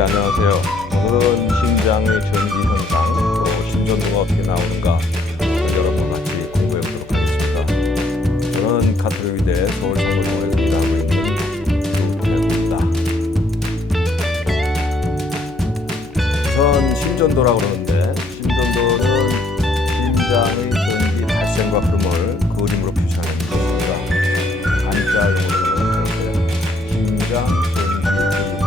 안녕하세요. 오늘은 심장의 전기 현상, 또 심전도가 어떻게 나오는가 여러분과 같이 공부해 보도록 하겠습니다. 저는 가톨릭대 서울성모병원에서 일하고 있는 조태호입니다. 우선 심전도라고 그러는데, 심전도는 심장의 전기 발생과 흐름을 그림으로 표시하는 것입니다. 한자용어로는 심장 전기 흐름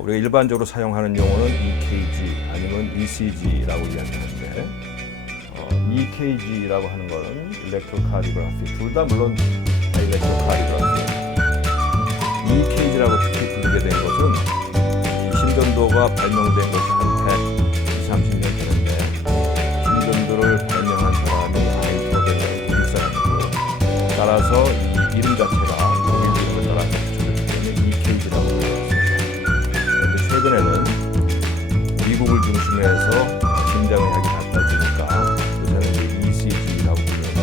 우리가 일반적으로 사용하는 용어는 EKG 아니면 ECG라고 이야기하는데, EKG라고 하는 것은 일렉트로카디오그래피, 둘 다 물론 일렉트로카디오그래피. EKG라고 특히 부르게 된 것은 이 심전도가 발명된 것이 한 120, 30년 되는데, 심전도를 발명한 사람이 아인슈타인은 미국 사람이고, 따라서 이 이름 자체가 독일 이름을 따라서 붙여졌기 때문에 EKG라고 불러요. 최근에는 미국을 중심으로 해서 심장의학이 발달되니까 요새는 ECG라고 부르는데,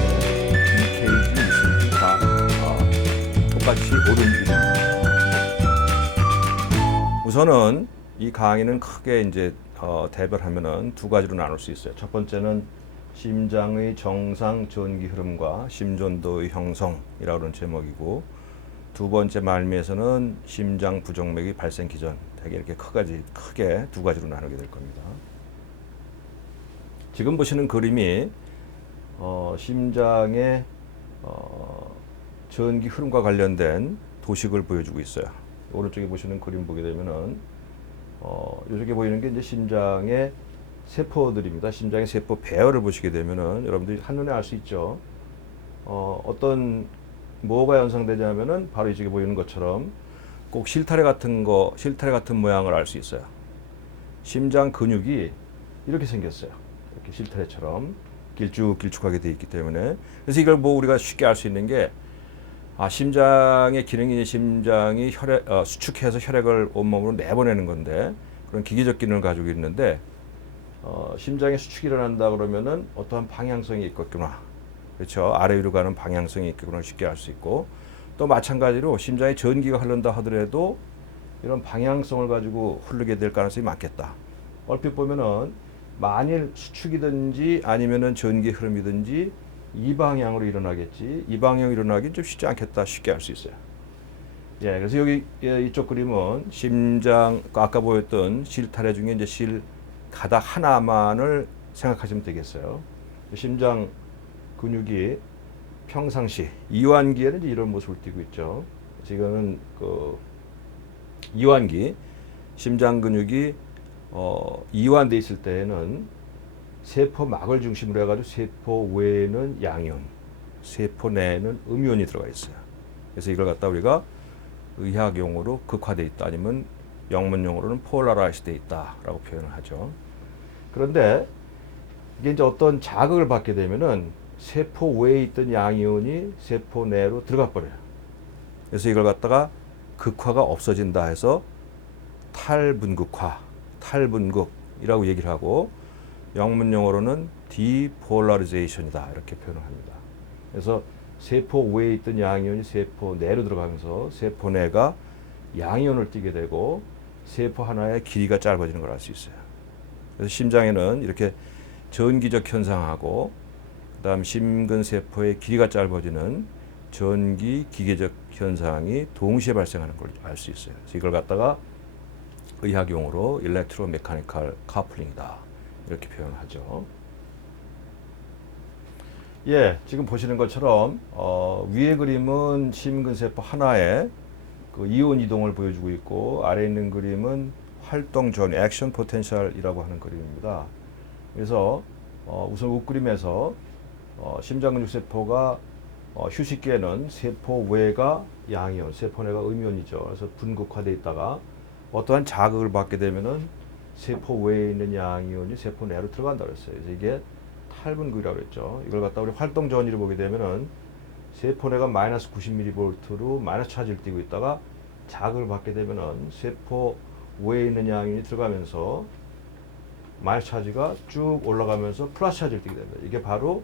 EKG, ECG 다 똑같이 옳은 이름입니다. 우선은 이 강의는 크게 이제 대별하면은 두 가지로 나눌 수 있어요. 첫 번째는 심장의 정상 전기 흐름과 심전도의 형성이라고 하는 제목이고, 두 번째 말미에서는 심장 부정맥의 발생 기전, 되게 이렇게 크게 두 가지로 나누게 될 겁니다. 지금 보시는 그림이 심장의 전기 흐름과 관련된 도식을 보여주고 있어요. 오른쪽에 보시는 그림 보게 되면은 이쪽에 보이는 게 이제 심장의 세포들입니다. 심장의 세포 배열을 보시게 되면은 여러분들이 한눈에 알 수 있죠. 어떤 뭐가 연상되냐면은 바로 이쪽에 보이는 것처럼 꼭 실타래 같은 모양을 알 수 있어요. 심장 근육이 이렇게 생겼어요. 이렇게 실타래처럼 길쭉하게 되어 있기 때문에, 그래서 이걸 뭐 우리가 쉽게 알 수 있는 게, 심장의 기능이 심장이 수축해서 혈액을 온몸으로 내보내는 건데, 그런 기계적 기능을 가지고 있는데, 심장의 수축이 일어난다 그러면은 어떠한 방향성이 있겠구나. 그렇죠. 아래 위로 가는 방향성이 있겠구나 쉽게 알 수 있고, 또 마찬가지로 심장에 전기가 흐른다 하더라도 이런 방향성을 가지고 흐르게 될 가능성이 많겠다. 얼핏 보면은 만일 수축이든지 아니면은 전기 흐름이든지 이 방향으로 일어나겠지, 이 방향으로 일어나긴 좀 쉽지 않겠다 쉽게 알 수 있어요. 예, 그래서 여기 이쪽 그림은 심장, 아까 보였던 실타래 중에 이제 실 가닥 하나만을 생각하시면 되겠어요. 심장 근육이 평상시 이완기에는 이런 모습을 띠고 있죠. 지금은 이완기, 심장 근육이 이완돼 있을 때에는 세포막을 중심으로 해가지고 세포 외에는 양이온, 세포 내에는 음이온이 들어가 있어요. 그래서 이걸 갖다 우리가 의학 용어로 극화돼 있다, 아니면 영문 용어로는 폴라라이즈 돼 있다라고 표현을 하죠. 그런데 이게 이제 어떤 자극을 받게 되면은 세포 외에 있던 양이온이 세포 내로 들어가 버려요. 그래서 이걸 갖다가 극화가 없어진다 해서 탈분극화, 탈분극이라고 얘기를 하고, 영문 용어로는 디폴라리제이션이다 이렇게 표현을 합니다. 그래서 세포 외에 있던 양이온이 세포 내로 들어가면서 세포 내가 양이온을 띠게 되고 세포 하나의 길이가 짧아지는 걸 알 수 있어요. 그래서 심장에는 이렇게 전기적 현상하고 그다음 심근세포의 길이가 짧아지는 전기 기계적 현상이 동시에 발생하는 걸 알 수 있어요. 그래서 이걸 갖다가 의학 용어로 일렉트로메카니컬 카플링이다 이렇게 표현하죠. 예, 지금 보시는 것처럼 위의 그림은 심근세포 하나의 그 이온 이동을 보여주고 있고, 아래 있는 그림은 활동 전 액션 포텐셜이라고 하는 그림입니다. 그래서 우선 윗그림에서 심장근육세포가 휴식기에는 세포 외가 양이온, 세포 내가 음이온이죠. 그래서 분극화되어 있다가 어떠한 자극을 받게 되면은 세포 외에 있는 양이온이 세포 내로 들어간다 그랬어요. 그래서 이게 탈분극이라고 그랬죠. 이걸 갖다 우리 활동 전이를 보게 되면은 세포 내가 마이너스 90mV로 마이너스 차지를 띠고 있다가 자극을 받게 되면은 세포 외에 있는 양이온이 들어가면서 마이너스 차지가 쭉 올라가면서 플러스 차지를 띠게 됩니다. 이게 바로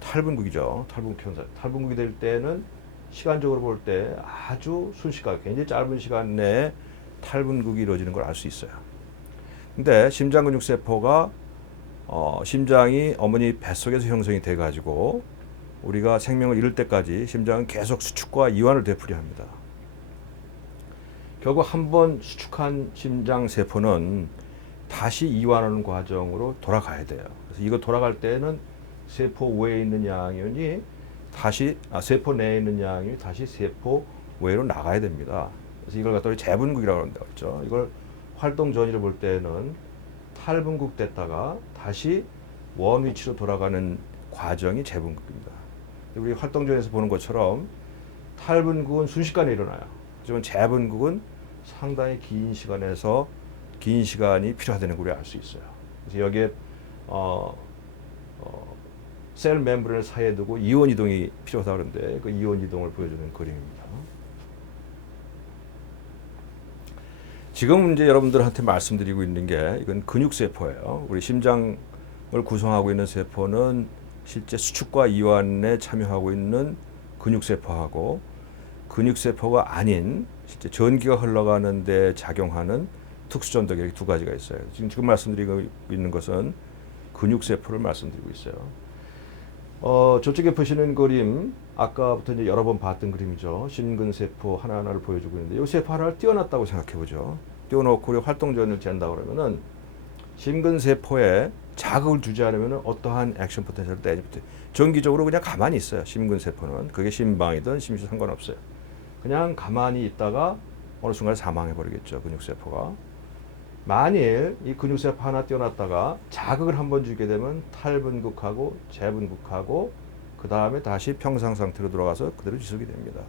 탈분극이죠. 탈분극 현상. 탈분극이 될 때는 시간적으로 볼 때 아주 순식간, 굉장히 짧은 시간 내에 탈분극이 이루어지는 걸 알 수 있어요. 근데 심장근육세포가 심장이 어머니 뱃속에서 형성이 돼가지고 우리가 생명을 잃을 때까지 심장은 계속 수축과 이완을 되풀이합니다. 결국 한번 수축한 심장세포는 다시 이완하는 과정으로 돌아가야 돼요. 그래서 이거 돌아갈 때는 세포 외에 있는 양이온이 다시 세포 내에 있는 양이 다시 세포 외로 나가야 됩니다. 그래서 이걸 갖다 재분극이라고 한다고 했죠. 이걸 활동 전이를 볼 때는 탈분극 됐다가 다시 원 위치로 돌아가는 과정이 재분극입니다. 우리 활동 전에서 보는 것처럼 탈분극은 순식간에 일어나요. 하지만 재분극은 상당히 긴 시간이 필요하다는 걸 알 수 있어요. 그래서 여기에 셀 멤브레인 사이에 두고 이온 이동이 필요하다 그러는데 그 이온 이동을 보여주는 그림입니다. 지금 이제 여러분들한테 말씀드리고 있는 게 이건 근육세포예요. 우리 심장을 구성하고 있는 세포는 실제 수축과 이완에 참여하고 있는 근육세포하고 근육세포가 아닌 실제 전기가 흘러가는 데 작용하는 특수전도기 이렇게 두 가지가 있어요. 지금 말씀드리고 있는 것은 근육세포를 말씀드리고 있어요. 저쪽에 보시는 그림, 아까부터 이제 여러 번 봤던 그림이죠. 심근세포 하나하나를 보여주고 있는데 이 세포 하나를 띄워놨다고 생각해보죠. 띄워놓고 우리 활동전을 잰다 그러면은 심근세포에 자극을 주지 않으면 어떠한 액션 포텐셜을 내지 못해요. 정기적으로 그냥 가만히 있어요. 심근세포는. 그게 심방이든 심시 상관없어요. 그냥 가만히 있다가 어느 순간에 사망해버리겠죠. 근육세포가. 만일 이 근육세포 하나 띄워놨다가 자극을 한번 주게 되면 탈분극하고 재분극하고 그 다음에 다시 평상 상태로 돌아가서 그대로 지속이 됩니다.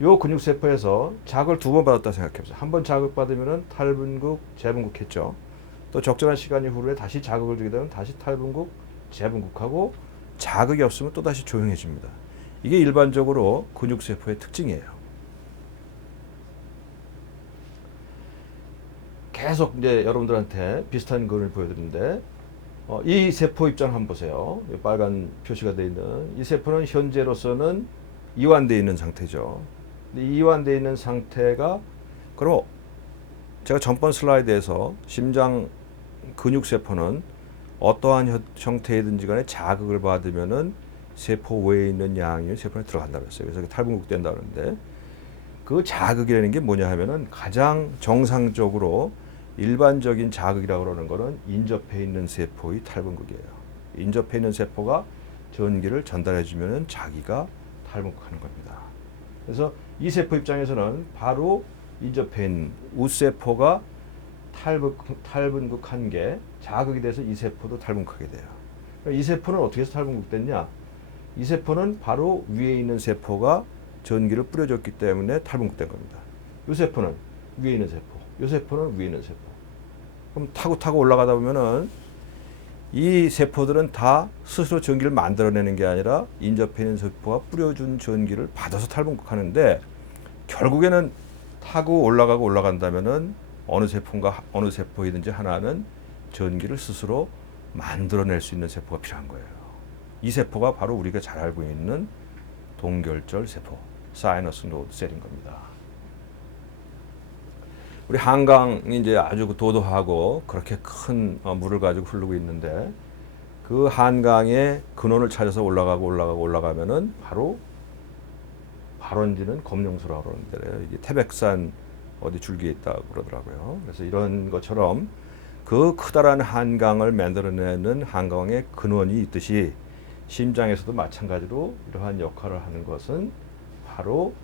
요 근육세포에서 자극을 두 번 받았다 생각해보세요. 한 번 자극받으면 탈분극, 재분극했죠. 또 적절한 시간이 후에 다시 자극을 주게 되면 다시 탈분극, 재분극하고 자극이 없으면 또 다시 조용해집니다. 이게 일반적으로 근육세포의 특징이에요. 계속 이제 여러분들한테 비슷한 그림을 보여드리는데 이 세포 입장 한번 보세요. 빨간 표시가 되어 있는 이 세포는 현재로서는 이완되어 있는 상태죠. 이 이완되어 있는 상태가 그럼 제가 전번 슬라이드에서 심장 근육세포는 어떠한 형태이든지 간에 자극을 받으면은 세포 외에 있는 양이 세포에 들어간다고 했어요. 그래서 탈분극된다 그러는데 그 자극이라는 게 뭐냐 하면은 가장 정상적으로 일반적인 자극이라고 그러는 거는 인접해 있는 세포의 탈분극이에요. 인접해 있는 세포가 전기를 전달해 주면은 자기가 탈분극하는 겁니다. 그래서 이 세포 입장에서는 바로 인접해 있는 우세포가 탈분극한 게 자극이 돼서 이 세포도 탈분극하게 돼요. 이 세포는 어떻게 해서 탈분극됐냐? 이 세포는 바로 위에 있는 세포가 전기를 뿌려줬기 때문에 탈분극된 겁니다. 이 세포는 위에 있는 세포, 이 세포는 위에 있는 세포. 그럼 타고 올라가다 보면은 이 세포들은 다 스스로 전기를 만들어내는 게 아니라 인접해 있는 세포가 뿌려준 전기를 받아서 탈분극하는데 결국에는 타고 올라간다면은 어느 세포이든지 하나는 전기를 스스로 만들어낼 수 있는 세포가 필요한 거예요. 이 세포가 바로 우리가 잘 알고 있는 동결절 세포, 사이너스 노드 셀인 겁니다. 우리 한강이 이제 아주 도도하고 그렇게 큰 물을 가지고 흐르고 있는데 그 한강의 근원을 찾아서 올라가면은 바로 발원지는 검룡소라고 그러는데 이게 태백산 어디 줄기에 있다고 그러더라고요. 그래서 이런 것처럼 그 커다란 한강을 만들어내는 한강의 근원이 있듯이 심장에서도 마찬가지로 이러한 역할을 하는 것은 바로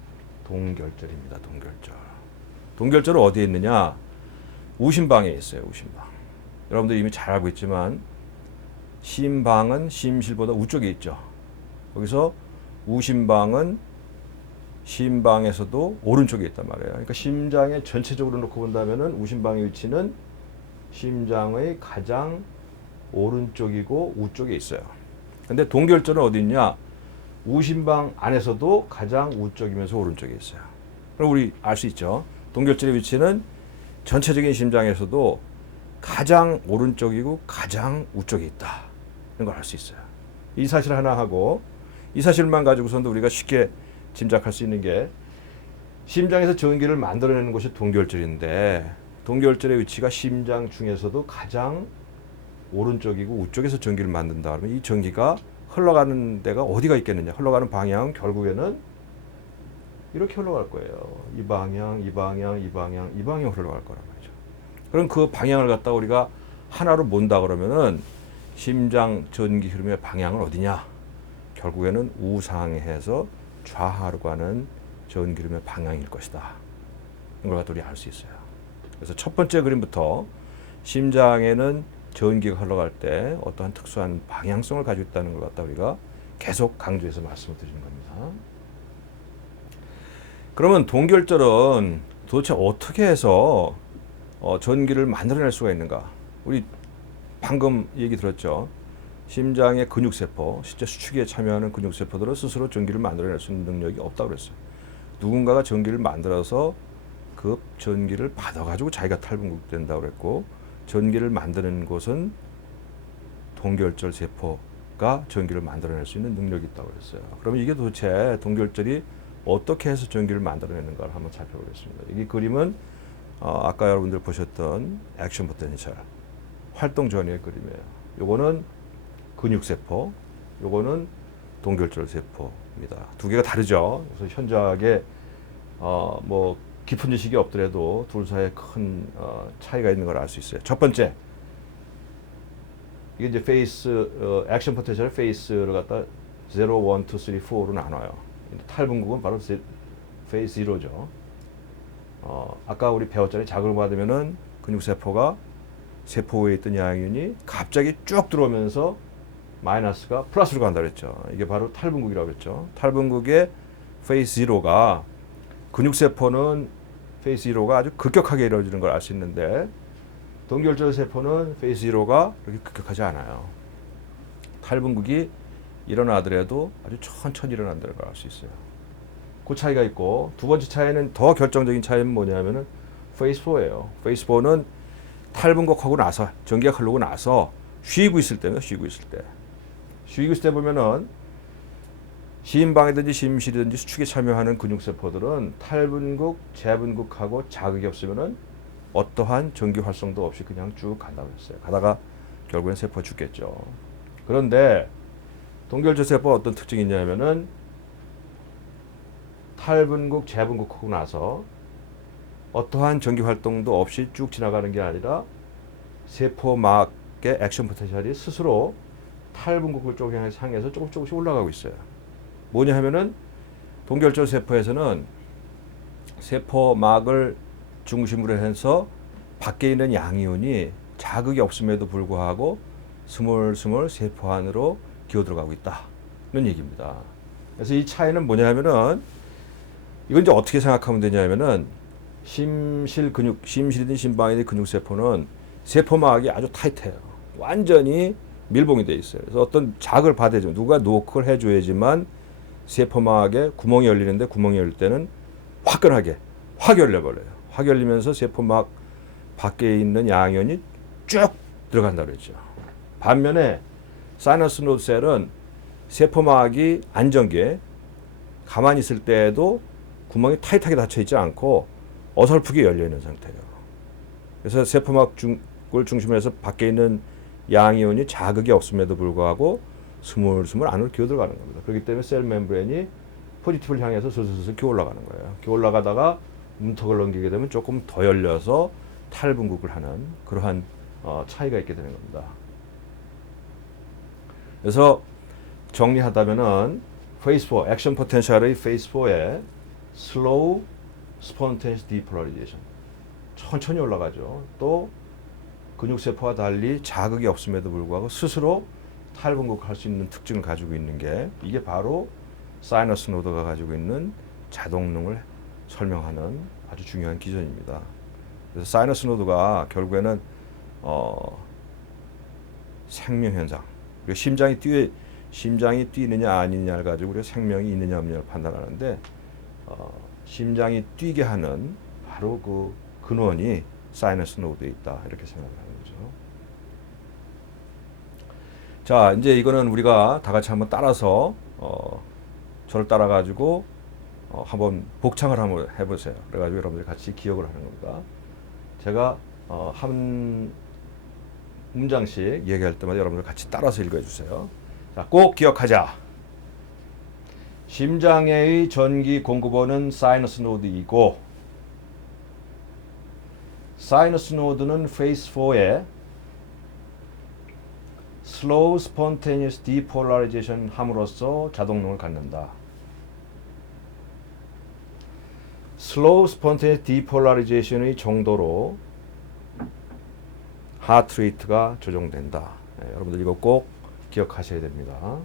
동결절입니다. 동결절은 어디에 있느냐? 우심방에 있어요. 우심방. 여러분들 이미 잘 알고 있지만 심방은 심실보다 우쪽에 있죠. 거기서 우심방은 심방에서도 오른쪽에 있단 말이에요. 그러니까 심장의 전체적으로 놓고 본다면은 우심방의 위치는 심장의 가장 오른쪽이고 우쪽에 있어요. 근데 동결절은 어디 있냐? 우심방 안에서도 가장 우쪽이면서 오른쪽에 있어요. 그럼 우리 알 수 있죠. 동결절의 위치는 전체적인 심장에서도 가장 오른쪽이고 가장 우쪽에 있다. 이런 걸 알 수 있어요. 이 사실 하나 하고 이 사실만 가지고서도 우리가 쉽게 짐작할 수 있는 게 심장에서 전기를 만들어내는 곳이 동결절인데 동결절의 위치가 심장 중에서도 가장 오른쪽이고 우쪽에서 전기를 만든다 그러면 이 전기가 흘러가는 데가 어디가 있겠느냐. 흘러가는 방향은 결국에는 이렇게 흘러갈 거예요. 이 방향, 이 방향, 이 방향, 이 방향으로 흘러갈 거란 말이죠. 그럼 그 방향을 갖다가 우리가 하나로 몬다 그러면은 심장 전기 흐름의 방향은 어디냐? 결국에는 우상해서 좌하로 가는 전기 흐름의 방향일 것이다. 이걸 갖다 우리 알 수 있어요. 그래서 첫 번째 그림부터 심장에는 전기가 흘러갈 때 어떠한 특수한 방향성을 가지고 있다는 걸 갖다 우리가 계속 강조해서 말씀을 드리는 겁니다. 그러면 동결절은 도대체 어떻게 해서 전기를 만들어낼 수가 있는가? 우리 방금 얘기 들었죠. 심장의 근육세포, 실제 수축에 참여하는 근육세포들은 스스로 전기를 만들어낼 수 있는 능력이 없다고 그랬어요. 누군가가 전기를 만들어서 그 전기를 받아가지고 자기가 탈분국된다고 그랬고 전기를 만드는 곳은 동결절 세포가 전기를 만들어낼 수 있는 능력이 있다고 그랬어요. 그러면 이게 도대체 동결절이 어떻게 해서 전기를 만들어내는가를 한번 살펴보겠습니다. 이 그림은 아까 여러분들 보셨던 액션 포텐셜, 활동 전이의 그림이에요. 요거는 근육세포, 요거는 동결절 세포입니다. 두 개가 다르죠. 그래서 현저하게 뭐 깊은 지식이 없더라도 둘 사이에 큰 차이가 있는 걸 알 수 있어요. 첫 번째, 이게 이제 페이스, 액션 포텐셜 페이스를 갖다 0, 1, 2, 3, 4로 나눠요. 탈분국은 바로 페이스 0죠. 아까 우리 배웠잖아요. 자극을 받으면은 근육세포가 세포 위에 있던 양이온이 갑자기 쭉 들어오면서 마이너스가 플러스로 간다 그랬죠. 이게 바로 탈분국이라고 그랬죠. 탈분국의 페이스 0가 근육세포는 페이스 0가 아주 급격하게 이루어지는 걸 알 수 있는데 동결절 세포는 페이스 0가 그렇게 급격하지 않아요. 탈분국이 일어나더라도 아주 천천히 일어난다는 걸 알 수 있어요. 그 차이가 있고 두 번째 차이는 더 결정적인 차이는 뭐냐면은 페이스 4예요. 페이스 4는 탈분국하고 나서 전기가 흐르고 나서 쉬고 있을 때는 쉬고 있을 때 보면은 심방이든지 심실이든지 수축에 참여하는 근육세포들은 탈분국, 재분국하고 자극이 없으면은 어떠한 전기 활성도 없이 그냥 쭉 간다고 했어요. 가다가 결국엔 세포가 죽겠죠. 그런데 동결절 세포가 어떤 특징이 있냐면은 탈분국, 재분국하고 나서 어떠한 전기 활동도 없이 쭉 지나가는 게 아니라 세포막의 액션 포텐셜이 스스로 탈분국을 쪽에 향해서 조금씩 올라가고 있어요. 뭐냐 하면은 동결절 세포에서는 세포막을 중심으로 해서 밖에 있는 양이온이 자극이 없음에도 불구하고 스물스물 세포 안으로 기어 들어가고 있다는 얘기입니다. 그래서 이 차이는 뭐냐 하면은 이건 이제 어떻게 생각하면 되냐면은 심실이든 심방이든 근육세포는 세포막이 아주 타이트해요. 완전히 밀봉이 돼 있어요. 그래서 어떤 자극을 받아야죠. 누가 노크를 해줘야지만 세포막에 구멍이 열리는데 구멍이 열릴 때는 화끈하게 확 열려버려요. 확 열리면서 세포막 밖에 있는 양이온이 쭉 들어간다고 그랬죠. 반면에 사이너스 노드 셀은 세포막이 안정기에 가만히 있을 때에도 구멍이 타이트하게 닫혀 있지 않고 어설프게 열려 있는 상태예요. 그래서 세포막을 중심으로 해서 밖에 있는 양이온이 자극이 없음에도 불구하고 스물스물 안으로 기어 들어가는 겁니다. 그렇기 때문에 셀 멤브레인이 포지티브를 향해서 슬슬 기어 올라가는 거예요. 기어 올라가다가 문턱을 넘기게 되면 조금 더 열려서 탈분국을 하는 그러한 차이가 있게 되는 겁니다. 그래서 정리하다면은 페이스 4, 액션 포텐셜의 페이스 4에 slow spontaneous depolarization, 천천히 올라가죠. 또 근육세포와 달리 자극이 없음에도 불구하고 스스로 탈분국할 수 있는 특징을 가지고 있는 게 이게 바로 사이너스 노드가 가지고 있는 자동능을 설명하는 아주 중요한 기전입니다. 그래서 사이너스 노드가 결국에는 생명현상, 그리고 심장이 뛰느냐 아니냐를 가지고 우리가 생명이 있느냐 없느냐를 판단하는데 심장이 뛰게 하는 바로 그 근원이 사이너스 노드에 있다 이렇게 생각하는 거죠. 자, 이제 이거는 우리가 다 같이 한번 따라서 저를 따라가지고 한번 복창을 한번 해보세요. 그래가지고 여러분들 같이 기억을 하는 겁니다. 제가 한 문장씩 얘기할 때마다 여러분들 같이 따라서 읽어주세요. 자, 꼭 기억하자. 심장의 전기 공급원은 사이너스 노드이고 사이너스 노드는 페이스 4에 slow spontaneous depolarization 함으로써 자동론을 갖는다. slow spontaneous depolarization의 정도로 하트 레이트가 조정된다. 여러분들 이거 꼭 기억하셔야 됩니다.